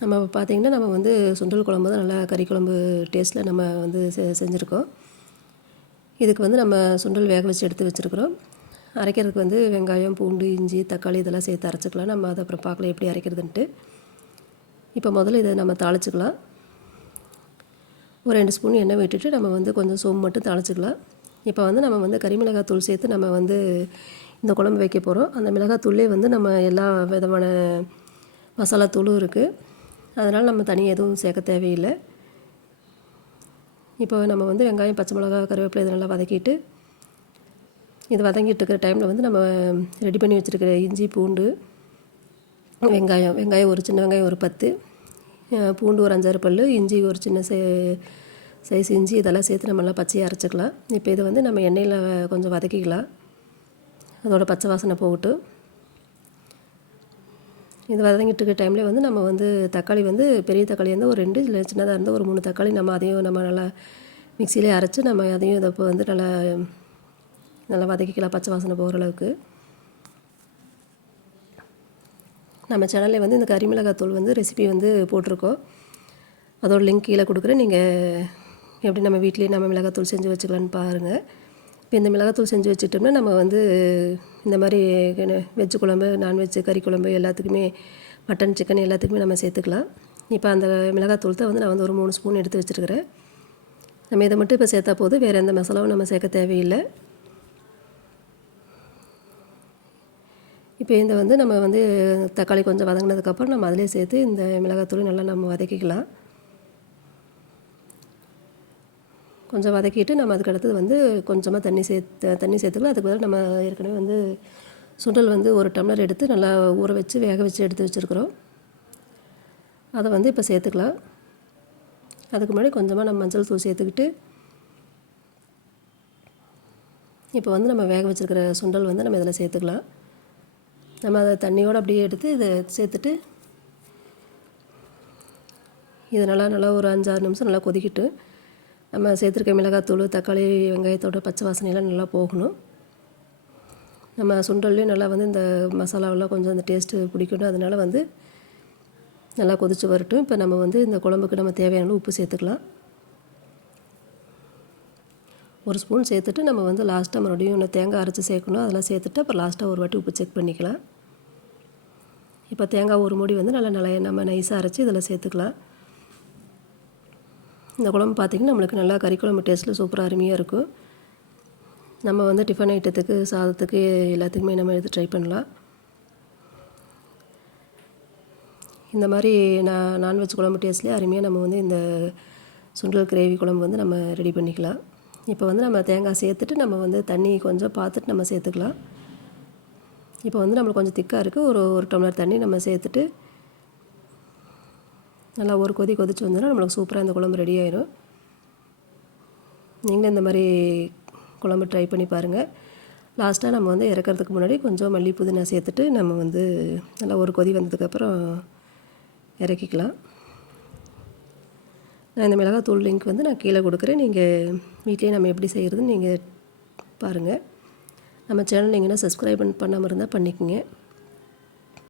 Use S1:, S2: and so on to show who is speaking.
S1: நம்ம பார்த்திங்கன்னா நம்ம வந்து சுண்டல் குழம்பு தான் நல்லா கறி குழம்பு டேஸ்ட்டில் நம்ம வந்து செ செஞ்சுருக்கோம். இதுக்கு வந்து நம்ம சுண்டல் வேக வச்சு எடுத்து வச்சுருக்குறோம். அரைக்கிறதுக்கு வந்து வெங்காயம் பூண்டு இஞ்சி தக்காளி இதெல்லாம் சேர்த்து அரைச்சிக்கலாம். நம்ம அதை அப்புறம் பார்க்கலாம் எப்படி அரைக்கிறதுன்ட்டு. இப்போ முதல்ல இதை நம்ம தாளிச்சுக்கலாம். ஒரு ரெண்டு ஸ்பூன் எண்ணெய் விட்டுட்டு நம்ம வந்து கொஞ்சம் சோம்பு மட்டும் தாளிச்சிக்கலாம். இப்போ வந்து நம்ம வந்து கறிமிளகாய் தூள் சேர்த்து நம்ம வந்து இந்த குழம்பு வைக்க போகிறோம் அந்த மிளகாய் தூளே வந்து நம்ம எல்லா விதமான மசாலா தூளும் இருக்குது அதனால் நம்ம தனியாக எதுவும் சேர்க்க தேவையில்லை. இப்போ நம்ம வந்து வெங்காயம் பச்சை மிளகா கருவேப்பிலை இதெல்லாம் வதக்கிட்டு இது வதங்கிட்டு இருக்கிற டைமில் வந்து நம்ம ரெடி பண்ணி வச்சுருக்கிற இஞ்சி பூண்டு வெங்காயம் வெங்காயம் ஒரு சின்ன வெங்காயம் ஒரு பத்து பூண்டு ஒரு அஞ்சாறு பல் இஞ்சி ஒரு சின்ன சை சைஸ் இஞ்சி இதெல்லாம் சேர்த்து நம்ம நல்லா பச்சையாக அரைச்சிக்கலாம். இப்போ இதை வந்து நம்ம எண்ணெயில் கொஞ்சம் வதக்கிக்கலாம். அதோட பச்சை வாசனை போகட்டும். இது வதங்கிட்டு இருக்க டைம்லேயே வந்து நம்ம வந்து தக்காளி வந்து பெரிய தக்காளி இருந்தால் ஒரு ரெண்டு இல்லை சின்னதாக இருந்தால் ஒரு மூணு தக்காளி நம்ம அதையும் நம்ம நல்லா மிக்சியிலே அரைச்சி நம்ம அதையும் இதை இப்போ வந்து நல்லா நல்லா வதக்கிக்கலாம் பச்சை வாசனை போகிற அளவுக்கு. நம்ம சேனலில் வந்து இந்த கறிமிளகாத்தூள் வந்து ரெசிபி வந்து போட்டிருக்கோம். அதோட லிங்க் கீழே கொடுக்குறேன். நீங்கள் எப்படி நம்ம வீட்லேயே நம்ம மிளகாத்தூள் செஞ்சு வச்சுக்கலான்னு பாருங்கள் இப்போ இந்த மிளகாத்தூள் செஞ்சு வச்சுட்டோம்னா நம்ம வந்து இந்த மாதிரி வெஜ்ஜு குழம்பு நான்வெஜ்ஜு கறி குழம்பு எல்லாத்துக்குமே மட்டன் சிக்கன் எல்லாத்துக்குமே நம்ம சேர்த்துக்கலாம். இப்போ அந்த மிளகாத்தூள் தான் வந்து நான் வந்து ஒரு மூணு ஸ்பூன் எடுத்து வச்சுருக்கிறேன். நம்ம இதை மட்டும் இப்போ சேர்த்தா போதும் வேறு எந்த மசாலாவும் நம்ம சேர்க்க தேவையில்லை. இப்போ இந்த வந்து நம்ம வந்து தக்காளி கொஞ்சம் வதங்கினதுக்கப்புறம் நம்ம அதிலே சேர்த்து இந்த மிளகாத்தூள் நல்லா நம்ம வதக்கிக்கலாம். கொஞ்சம் வதக்கிட்டு நம்ம அதுக்கு அடுத்தது வந்து கொஞ்சமாக தண்ணி சேர்த்து தண்ணி சேர்த்துக்கலாம். அதுக்கு பதிலாக நம்ம ஏற்கனவே வந்து சுண்டல் வந்து ஒரு டம்ளர் எடுத்து நல்லா ஊற வச்சு வேக வச்சு எடுத்து வச்சுருக்குறோம். அதை வந்து இப்போ சேர்த்துக்கலாம். அதுக்கு முன்னாடி கொஞ்சமாக நம்ம மஞ்சள் தூள் சேர்த்துக்கிட்டு இப்போ வந்து நம்ம வேக வச்சுருக்கிற சுண்டல் வந்து நம்ம இதில் சேர்த்துக்கலாம். நம்ம அதை தண்ணியோடு அப்படியே எடுத்து இதை சேர்த்துட்டு இது நல்லா நல்லா ஒரு அஞ்சாறு நிமிஷம் நல்லா கொதிக்கிட்டு நம்ம சேர்த்துருக்க மிளகாத்தூள் தக்காளி வெங்காயத்தோட பச்சை வாசனையெல்லாம் நல்லா போகணும். நம்ம சுண்டல்லையும் நல்லா வந்து இந்த மசாலாவெல்லாம் கொஞ்சம் அந்த டேஸ்ட்டு பிடிக்கணும். அதனால் வந்து நல்லா கொதித்து வரட்டும். இப்போ நம்ம வந்து இந்த குழம்புக்கு நம்ம தேவையான உப்பு சேர்த்துக்கலாம். ஒரு ஸ்பூன் சேர்த்துட்டு நம்ம வந்து லாஸ்ட்டாக மறுபடியும் இன்னும் தேங்காய் அரைச்சி சேர்க்கணும். அதெல்லாம் சேர்த்துட்டு அப்புறம் லாஸ்ட்டாக ஒரு வாட்டி உப்பு செக் பண்ணிக்கலாம். இப்போ தேங்காய் ஒரு மூடி வந்து நல்லா நல்லா நம்ம நைஸாக அரைச்சி இதில் சேர்த்துக்கலாம். இந்த குழம்பு பார்த்திங்கன்னா நம்மளுக்கு நல்லா கறி குழம்பு டேஸ்ட்டில் சூப்பராக அருமையாக இருக்கும். நம்ம வந்து டிஃபன் ஐட்டத்துக்கு சாதத்துக்கு எல்லாத்துக்குமே நம்ம எடுத்து ட்ரை பண்ணலாம். இந்த மாதிரி நான் நான்வெஜ் குழம்பு டேஸ்ட்லேயே அருமையாக நம்ம வந்து இந்த சுண்டல் கிரேவி குழம்பு வந்து நம்ம ரெடி பண்ணிக்கலாம். இப்போ வந்து நம்ம தேங்காய் சேர்த்துட்டு நம்ம வந்து தண்ணி கொஞ்சம் பார்த்துட்டு நம்ம சேர்த்துக்கலாம். இப்போ வந்து நம்மளுக்கு கொஞ்சம் திக்காக இருக்குது ஒரு ஒரு டம்ளர் தண்ணி நம்ம சேர்த்துட்டு நல்லா ஒரு கொதி கொதிச்சு வந்தோன்னா நம்மளுக்கு சூப்பராக இந்த குழம்பு ரெடி ஆயிடும் நீங்களும் இந்த மாதிரி குழம்பு ட்ரை பண்ணி பாருங்கள் லாஸ்ட்டாக நம்ம வந்து இறக்கிறதுக்கு முன்னாடி கொஞ்சம் மல்லி புதினா சேர்த்துட்டு நம்ம வந்து நல்லா ஒரு கொதி வந்ததுக்கப்புறம் இறக்கிக்கலாம். நான் இந்த மிளகாத்தூள் லிங்க் வந்து நான் கீழே கொடுக்குறேன். நீங்கள் வீட்லேயே நம்ம எப்படி செய்கிறதுன்னு நீங்கள் பாருங்கள் நம்ம சேனல் நீங்கள் சப்ஸ்கிரைப் பண்ணாமல் இருந்தால் பண்ணிக்கோங்க.